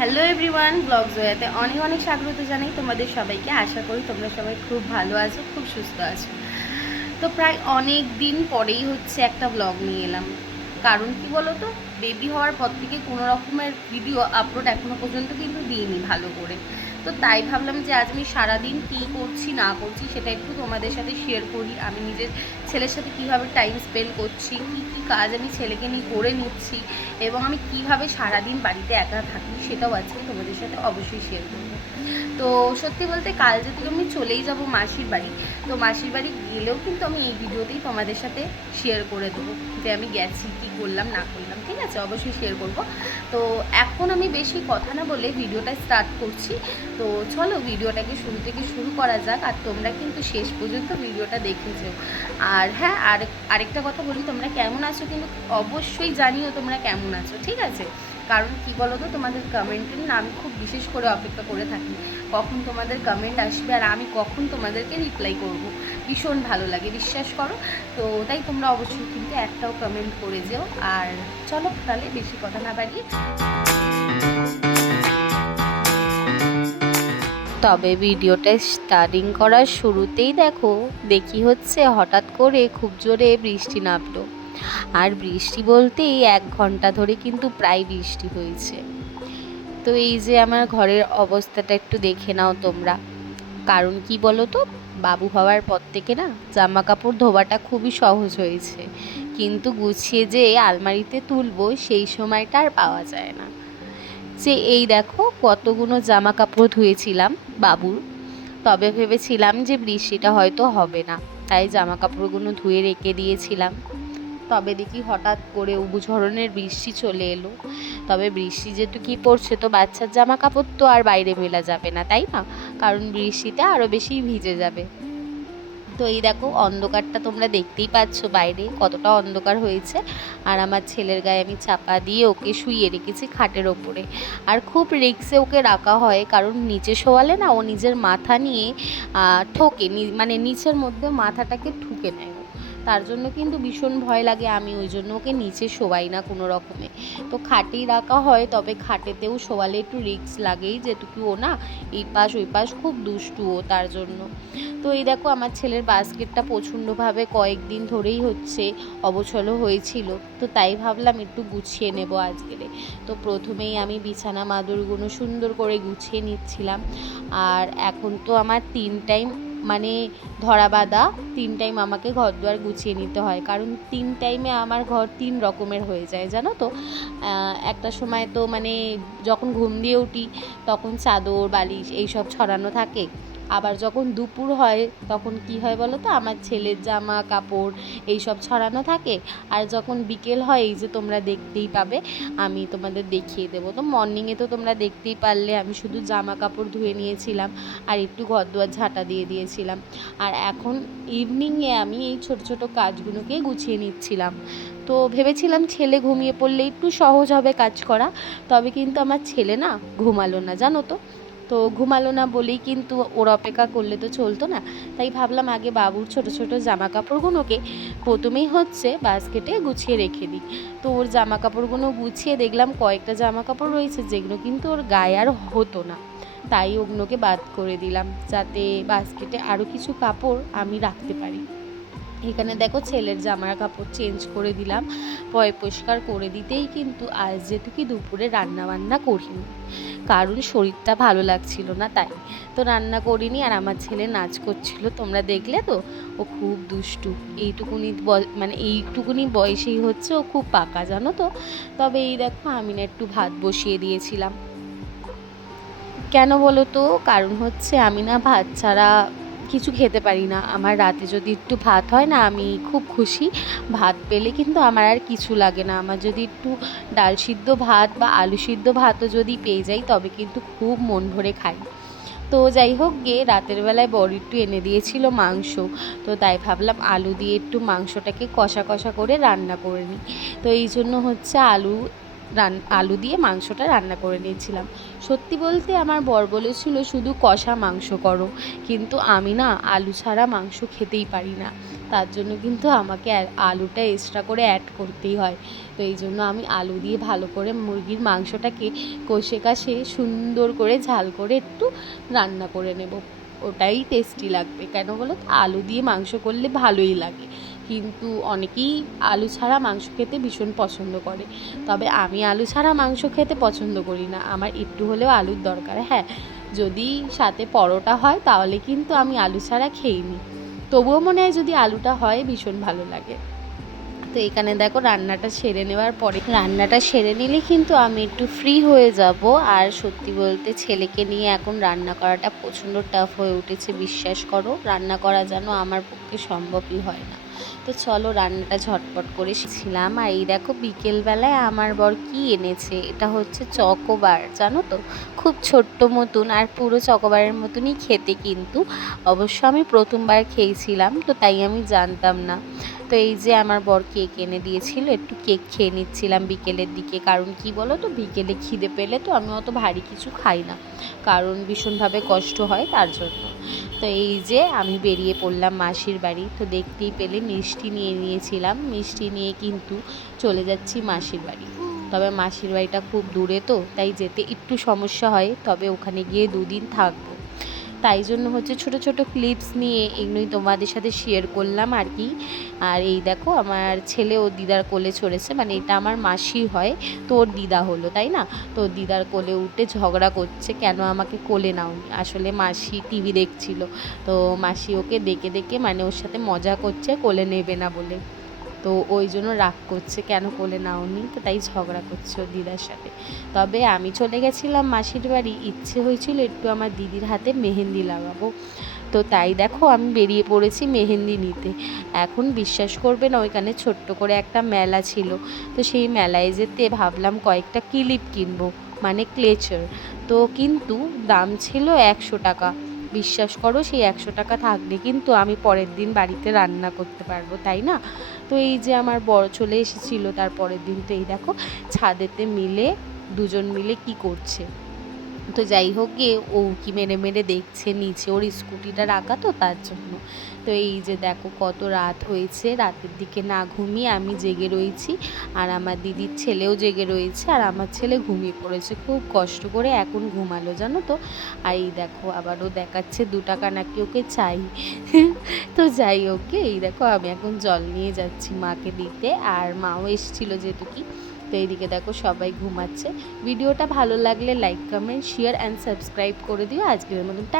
Hello everyone, blog জয়াতে অনেক অনেক স্বাগত জানাই তোমাদের সবাইকে। আশা করি তোমরা সবাই খুব ভালো আছো, খুব সুস্থ আছো। তো প্রায় অনেক দিন পরেই হচ্ছে একটা ব্লগ নিয়ে এলাম। কারণ কি বলো তো, বেবি হওয়ার পর থেকে কোনো রকমের ভিডিও আপলোড এখনও পর্যন্ত কিন্তু দিইনি ভালো করে। তো তাই ভাবলাম যে আজ আমি সারাদিন কী করছি না করছি সেটা একটু তোমাদের সাথে শেয়ার করি। আমি নিজের ছেলের সাথে কীভাবে টাইম স্পেন্ড করছি, কী কী কাজ আমি ছেলেকে নিয়ে করে নিচ্ছি, এবং আমি কীভাবে সারাদিন বাড়িতে একা থাকি সেটাও আজকে তোমাদের সাথে অবশ্যই শেয়ার করবো। তো সত্যি বলতে কাল যদি আমি চলেই যাব মাসির বাড়ি, তো মাসির বাড়ি গেলেও কিন্তু আমি এই ভিডিওতেই তোমাদের সাথে শেয়ার করে দেবো যে আমি গেছি, কী করলাম না করলাম। ঠিক আছে, অবশ্যই শেয়ার করব। তো এখন আমি বেশি কথা না বলে ভিডিওটা স্টার্ট করছি। তো চলো ভিডিওটাকে শুরু থেকে শুরু করা যাক, আর তোমরা কিন্তু শেষ পর্যন্ত ভিডিওটা দেখেছো। আর হ্যাঁ, আরেকটা কথা বলি, তোমরা কেমন আছো কিন্তু অবশ্যই জানিও তোমরা কেমন আছো। ঠিক আছে, কারণ কি বলো তো, তোমাদের কমেন্টের না আমি খুব বিশেষ করে অপেক্ষা করে থাকি কখন তোমাদের কমেন্ট আসবে আর আমি কখন তোমাদেরকে রিপ্লাই করব। ভীষণ ভালো লাগে, বিশ্বাস করো। তো তাই তোমরা অবশ্যই কিন্তু একটাও কমেন্ট করে যেও। আর চলো তাহলে বেশি কথা না বাড়িয়ে, তবে ভিডিওটা স্টার্টিং করার শুরুতেই দেখি হচ্ছে হঠাৎ করে খুব জোরে বৃষ্টি নামলো। আর বৃষ্টি বলতেই 1 ঘন্টা ধরে কিন্তু প্রায় বৃষ্টি হয়েছে। তো এই যে আমার ঘরের অবস্থাটা একটু দেখে নাও তোমরা। কারণ কি বলো তো, বাবু হওয়ার পর থেকে না জামা কাপড় ধোয়াটা খুবই সহজ হয়েছে, কিন্তু গুছিয়ে যে আলমারিতে তুলবো সেই সময়টা আর পাওয়া যায় না। যে এই দেখো কতগুলো জামা কাপড় ধুয়েছিলাম বাবুর, তবে ভেবেছিলাম যে বৃষ্টিটা হয়তো হবে না, তাই জামা কাপড়গুলো ধুয়ে রেখে দিয়েছিলাম। তবে দেখি হঠাৎ করে ধরনের বৃষ্টি চলে এলো। তবে বৃষ্টি যেহেতু কি পড়ছে, তো বাচ্চার জামা কাপড় তো আর বাইরে মেলা যাবে না, তাই না? কারণ বৃষ্টিতে আরও বেশি ভিজে যাবে। তো এই দেখো অন্ধকারটা তোমরা দেখতেই পাচ্ছ বাইরে কতটা অন্ধকার হয়েছে। আর আমার ছেলের গায়ে আমি চাপা দিয়ে ওকে শুইয়ে রেখেছি খাটের ওপরে। আর খুব রিক্সে ওকে রাখা হয়, কারণ নিচে শোয়ালে না ও নিজের মাথা নিয়ে ঠোকে, মানে নিচের মধ্যে মাথাটাকে ঠুকে নেয়। তার জন্য কিন্তু ভীষণ ভয় লাগে, আমি ওই জন্য ওকে নিচে শোয়াই না কোনো রকমে। তো খাটেই রাখা হয়, তবে খাটেতেও শোয়ালে একটু রিক্স লাগেই, যেটুকু ও না এই পাশ ওই পাশ খুব দুষ্টু ও, তার জন্য। তো এই দেখো আমার ছেলের বাস্কেটটা প্রচণ্ডভাবে কয়েকদিন ধরেই হচ্ছে অবছলো হয়েছিল, তো তাই ভাবলাম একটু গুছিয়ে নেব আজকেরে। তো প্রথমেই আমি বিছানা মাদুরগুলো সুন্দর করে গুছিয়ে নিচ্ছিলাম। আর এখন তো আমার 3 টাইম মানে ধরা বাঁধা 3 টাইম আমাকে ঘর দুয়ার গুছিয়ে নিতে হয়, কারণ 3 টাইমে আমার ঘর 3 রকমের হয়ে যায় জানো তো। একটা সময় তো মানে যখন ঘুম দিয়ে উঠি তখন চাদর বালিশ এইসব ছড়ানো থাকে। আবার যখন দুপুর হয় তখন কি হয় বলো তো, আমার ছেলের জামা কাপড় এইসব ছড়ানো থাকে। আর যখন বিকেল হয়, এই যে তোমরা দেখতেই পাবে, আমি তোমাদের দেখিয়ে দেবো। তো মর্নিংয়ে তো তোমরা দেখতেই পারলে আমি শুধু জামা কাপড় ধুয়ে নিয়েছিলাম আর একটু ঘর দুয়ার ঝাঁটা দিয়ে দিয়েছিলাম। আর এখন ইভিনিংয়ে আমি এই ছোট ছোট কাজগুলোকে গুছিয়ে নিচ্ছিলাম। তো ভেবেছিলাম ছেলে ঘুমিয়ে পড়লে একটু সহজ হবে কাজ করা, তবে কিন্তু আমার ছেলে না ঘুমালো না জানো তো। তো ঘুমালো না বলেই কিন্তু ওর অপেক্ষা করলে তো চলতো না, তাই ভাবলাম আগে বাবুর ছোট ছোট জামা কাপড়গুলোকে প্রথমেই হচ্ছে বাস্কেটে গুছিয়ে রেখে দিই। তো ওর জামা কাপড়গুলো গুছিয়ে দেখলাম কয়েকটা জামা কাপড় রয়েছে যেগুলো কিন্তু ওর গায়ে আর হতো না, তাই ওগুলোকে বাদ করে দিলাম, যাতে বাস্কেটে আরও কিছু কাপড় আমি রাখতে পারি। এখানে দেখো ছেলের জামার কাপড় চেঞ্জ করে দিলাম, পয় পরিষ্কার করে দিতেই কিন্তু আজ যেহেতু কি দুপুরে রান্না বান্না করিনি, কারণ শরীরটা ভালো লাগছিল না তাই। তো রান্না করিনি, আর আমার ছেলে নাচ করছিল তোমরা দেখলে তো। ও খুব দুষ্টু, এইটুকুনি বয়সেই হচ্ছে ও খুব পাকা জানো তো। তবে এই দেখো আমি না একটু ভাত বসিয়ে দিয়েছিলাম। কেন বলো তো, কারণ হচ্ছে আমি না ভাত ছাড়া কিছু খেতে পারি না। আমার রাতে যদি একটু ভাত হয় না আমি খুব খুশি। ভাত পেলে কিন্তু আমার আর কিছু লাগে না। আমার যদি একটু ডাল সিদ্ধ ভাত বা আলু সিদ্ধ ভাতও যদি পেয়ে যাই তবে কিন্তু খুব মন ভরে খাই। তো যাই হোক গে, রাতের বেলায় বর একটু এনে দিয়েছিল মাংস, তো তাই ভাবলাম আলু দিয়ে একটু মাংসটাকে কষা কষা করে রান্না করে নিই। তো এই জন্য হচ্ছে আলু দিয়ে মাংসটা রান্না করে নিয়েছিলাম। সত্যি বলতে আমার বর বলেছিল শুধু কষা মাংস করো, কিন্তু আমি না আলু ছাড়া মাংস খেতেই পারি না। তার জন্য কিন্তু আমাকে আলুটা এক্সট্রা করে অ্যাড করতেই হয়। তো এই জন্য আমি আলু দিয়ে ভালো করে মুরগির মাংসটাকে কষে কাষে সুন্দর করে ঝাল করে একটু রান্না করে নেব। ওটাই টেস্টি লাগবে, কেন বলো তো, আলু দিয়ে মাংস করলে ভালোই লাগে, কিন্তু অনেকেই আলু ছাড়া মাংস খেতে ভীষণ পছন্দ করে। তবে আমি আলু ছাড়া মাংস খেতে পছন্দ করি না, আমার একটু হলেও আলুর দরকার। হ্যাঁ, যদি সাথে পরোটা হয় তাহলে কিন্তু আমি আলু ছাড়া খেয়ে নিই, তবুও মনে হয় যদি আলুটা হয় ভীষণ ভালো লাগে। তো এখানে দেখো রান্নাটা সেরে নেওয়ার পরে, রান্নাটা সেরে নিলে কিন্তু আমি একটু ফ্রি হয়ে যাব। আর সত্যি বলতে ছেলেকে নিয়ে এখন রান্না করাটা প্রচণ্ড টাফ হয়ে উঠেছে, বিশ্বাস করো, রান্না করা যেন আমার পক্ষে সম্ভবই হয় না। তো চলো রান্নাটা ঝটপট করে শিখছিলাম। আর এই দেখো বিকেলবেলায় আমার বর কি এনেছে, এটা হচ্ছে চকোবার, জানো তো, খুব ছোট্ট মতন আর পুরো চকোবারের মতনই খেতে, কিন্তু অবশ্য আমি প্রথমবার খেয়েছিলাম তো তাই আমি জানতাম না। তো এই যে আমার বর কেক এনে দিয়েছিল, একটু কেক খেয়ে নিচ্ছিলাম বিকেলের দিকে। কারণ কি বলো তো, বিকেলে খিদে পেলে তো আমি অত ভারী কিছু খাই না, কারণ ভীষণভাবে কষ্ট হয় তার জন্য। তো এই যে আমি বেরিয়ে পড়লাম মাসির বাড়ি। তো দেখতেই পেলে মিষ্টি নিয়ে নিয়েছিলাম, মিষ্টি নিয়ে কিন্তু চলে যাচ্ছি মাসির বাড়ি। তবে মাসির বাড়িটা খুব দূরে তো তাই যেতে একটু সমস্যা হয়, তবে ওখানে গিয়ে 2 দিন থাকবো। তাই জন্য হচ্ছে ছোট ছোট ক্লিপস নিয়ে এগুলোই তোমাদের সাথে শেয়ার করলাম আর কি। আর এই দেখো আমার ছেলে ওর দিদার কোলে চড়েছে, মানে এটা আমার মাসি হয় তো ওর দিদা হলো, তাই না? তো ওর দিদার কোলে উঠে ঝগড়া করছে কেন আমাকে কোলে নাওনি। আসলে মাসি টিভি দেখছিল, তো মাসি ওকে দেখে দেখে মানে ওর সাথে মজা করছে, কোলে নেবে না বলে। তো ওই জন্য রাগ করছে কেন কোলে নাওনি, তো তাই ঝগড়া করছে ওর দিদার সাথে। তবে আমি চলে গেছিলাম মাসির বাড়ি, ইচ্ছে হয়েছিল একটু আমার দিদির হাতে মেহেন্দি লাগাবো। তো তাই দেখো আমি বেরিয়ে পড়েছি মেহেন্দি নিতে। এখন বিশ্বাস করবে না, ওইখানে ছোট্ট করে একটা মেলা ছিল, তো সেই মেলায় যেতে ভাবলাম কয়েকটা ক্লিপ কিনবো, মানে ক্লেচার। তো কিন্তু দাম ছিল 100 টাকা। বিশ্বাস করো সেই 100 টাকা থাকলে কিন্তু আমি পরের দিন বাড়িতে রান্না করতে পারবো, তাই না? তো এই যে আমার বড় চলে এসেছিলো তার পরের দিন। তো এই দেখো ছাদেতে মিলে দুজন মিলে কি করছে। তো যাই হোক গিয়ে ও উঁকি মেরে মেরে দেখছে নিচে, ওর স্কুটিটা রাখা তো তার জন্য। তো এই যে দেখো কত রাত হয়েছে, রাতের দিকে না ঘুমিয়ে আমি জেগে রয়েছি, আর আমার দিদির ছেলেও জেগে রয়েছে, আর আমার ছেলে ঘুমিয়ে পড়েছে খুব কষ্ট করে, এখন ঘুমালো জানো তো। আর এই দেখো আবারও দেখাচ্ছে 2 টাকা নাকি ওকে চাই। তো যাই হোক, এই দেখো আমি এখন জল নিয়ে যাচ্ছি মাকে দিতে, আর মাও এসেছিলো যেহেতু কি। তো এইদিকে দেখো সবাই ঘুমাচ্ছে। ভিডিওটা ভালো লাগলে like, comment, share and subscribe করে দিও। আজকের মতন